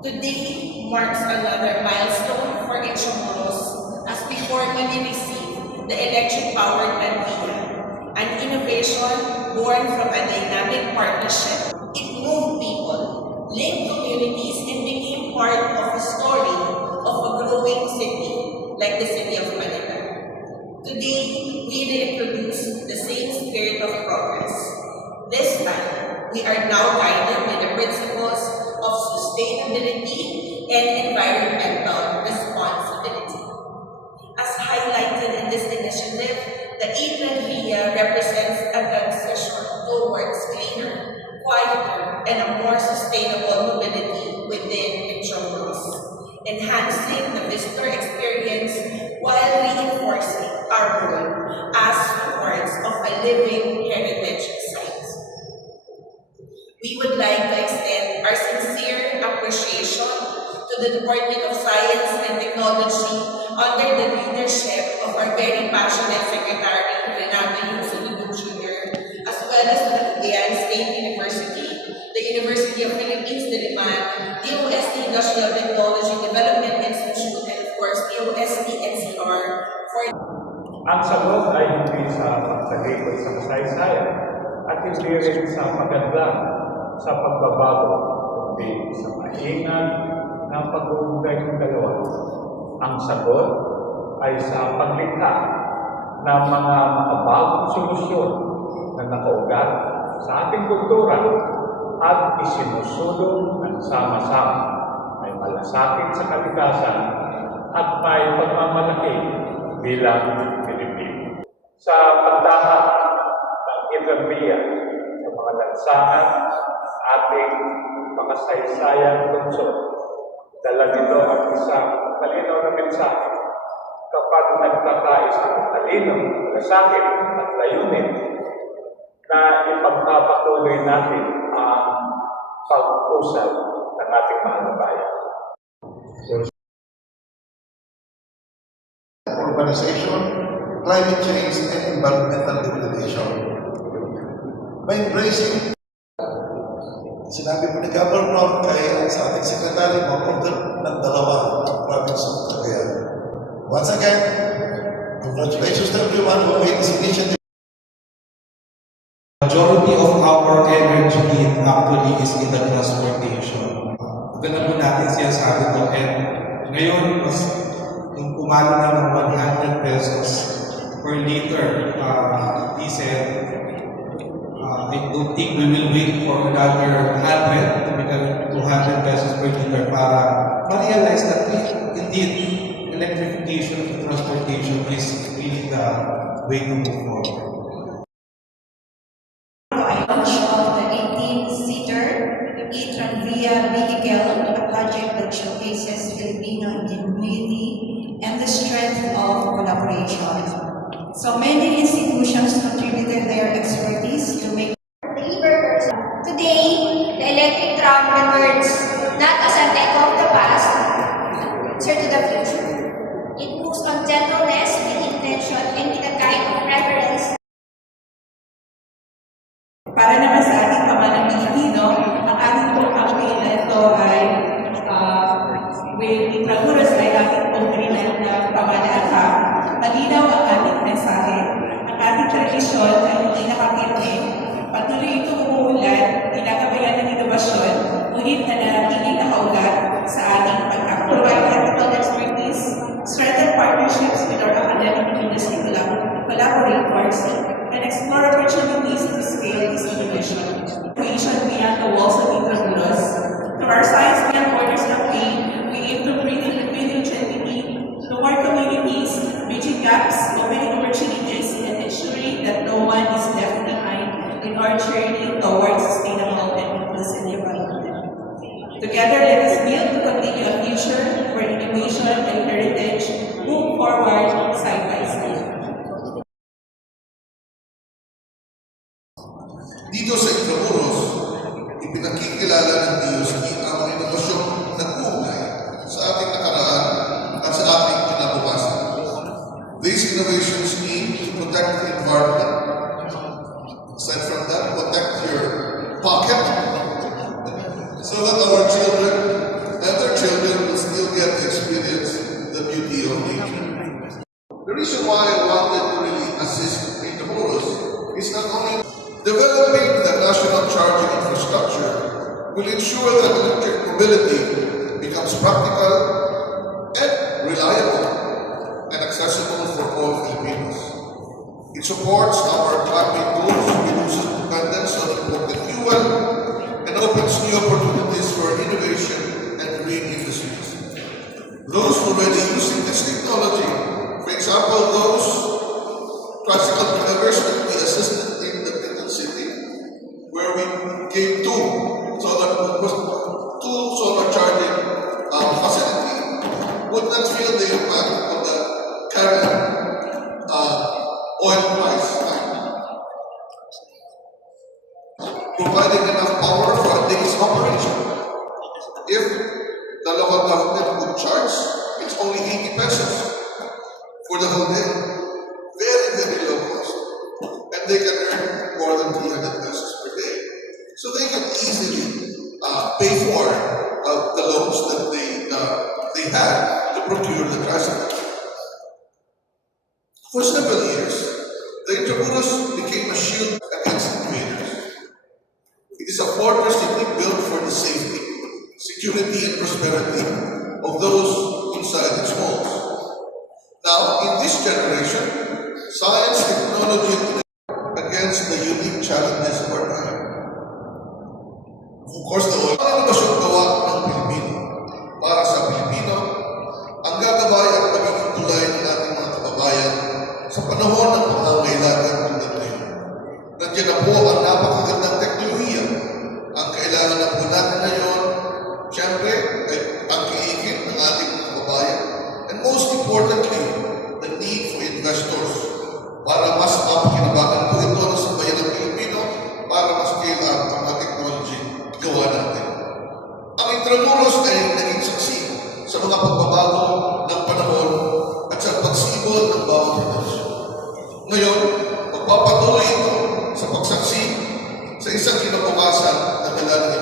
Today marks another milestone for Intramuros as we formally receive the electric-powered Antia, an innovation born from a dynamic partnership. It moved people, linked communities, and became part of a story of a growing city like the city of Manila. Today, we reintroduce the same spirit of progress. This time, we are now guided by the principles of sustainability and environmental responsibility. As highlighted in this initiative, the E-Tranvia represents a transition towards cleaner, quieter, and a more sustainable mobility within Intramuros, enhancing the visitor experience while reinforcing our role as stewards of a living heritage site. We would like to extend our sincere appreciation to the Department of Science and Technology under the leadership of our very passionate Secretary, Renato Yusudu Jr., as well as the Cagayan State University, the University of Philippines, Diliman, the UST Industrial Technology Development Institute, and of course, the UST NCR for... Ang sagot ay hindi sa pagsalikod sa kasaysayan at hindi rin sa pagandang sa pagbabago, kundi sa maingat na pag-uugay ng dalawa. Ang sagot ay sa paglikha ng mga makabagong solusyon na nakaugat sa ating kultura at isinusulong ng sama-sama. May malasakit sa kalikasan at may pagmamalaki bilang Pilipino. Sa pagdahak ng E-Tranvia sa mga lansangan ating makasaysayan lungsod, dala nito ang isang malinaw na mensahe. Kapag nagtatais ng malinong malasakit at layunin na ipagpapatuloy natin ang pag-usad ng ating mga bayan. Urbanization, climate change, and environmental degradation. By embracing, sinabi po ni Governor kay sa ating Secretary, mag-order ng dalawa ang province of Cagayan. Once again, congratulations to everyone who made this initiative. Majority of our energy need actually is in the transportation. Ganda po natin siya sabi ko, and ngayon, yung pumalo na ng 100 pesos per liter diesel, I don't think we will wait for another 100 to become 200 pesos per liter para ma-realize that indeed electrification of transportation is really the way to move forward. Launch of the 18-seater E-Tranvia vehicle, a project that showcases Filipino ingenuity and the strength of collaboration. So many institutions contributed their expertise to make Today, the electric tram emerges not as an echo of the past, but to the future. It moves on gentleness, with intention, and with a kind of reverence. para naman sa ating pamana Pilipino, ang ating pong campaign na ito ay with Intramuros ay ating pong na pamanahan. Malinaw ang ating mensahe. Ang ating tradisyon ay hindi nakakirti. Patuloy itong umuulan, kinakabayan ng inobasyon, ngunit nananatiling nakaulat sa ating pagkakaprovide technical expertise, strengthen partnerships with our academic industry collaborators, and explore opportunities to scale this innovation. Creation beyond the walls of Intramuros. Through our Science Beyond Borders campaign, we aim to bring ingenuity to our communities, bridging gaps, opening opportunities, and ensuring that no one is left behind in our journey towards sustainable and inclusive development. Together, let us build to continue a future where innovation and heritage move forward side by side. Dito sa Intramuros, ipinakikilala ng DOST ang mga inovasyong nag-uugnay sa ating nakaraan at sa ating kinabukasan. These innovations aim to protect the environment. Aside from that, protect your pocket so that our children and reason why I wanted to really assist Intramuros is not only developing the national charging infrastructure will ensure that electric mobility becomes practical and reliable and accessible for all Filipinos. It supports our climate goals, reduces dependence on imported fuel, and opens new opportunities for innovation and green industries. Those already using this technology, for example, those tricycle drivers that we assisted in the Little City, where we gave two solar charging facility, would not feel the impact of the current oil price hike. Providing enough power for a day's operation. If the local government would charge, it's only 80 pesos for the whole day. Very, very low cost. And they can earn more than 300 pesos per day. So they can easily pay for the loans that they had to procure the tricycle. For several years, the Intramuros became a shield against invaders. It is a fortress that we built for the safety, security, and prosperity of those inside its walls. Now, in this generation, science, technology, and against the unique challenges of our time. Of course, ano ba siyang gawa ng Pilipino? Para sa Pilipino, ang gagabay at magiging tulay ng ating mga kababayan sa panahon ng pangangailangan ng natin. Nandiyan na po ang napakagandang teknolohiya. Ang kailangan na po natin ngayon, siyempre, ay ang kiigin ng ating mga kababayan. And most importantly, the need for investors para mas mapakinabangan po ito ng sambayan ng Pilipino para mas scale up ang mga technology gawa natin. Ang Intramuros ay naging saksi sa mga pagbabago ng panahon at sa pagsibol ng bawat production. Ngayon, magpapatuloy ito sa pagsaksi sa isang kinabukasan na dala ng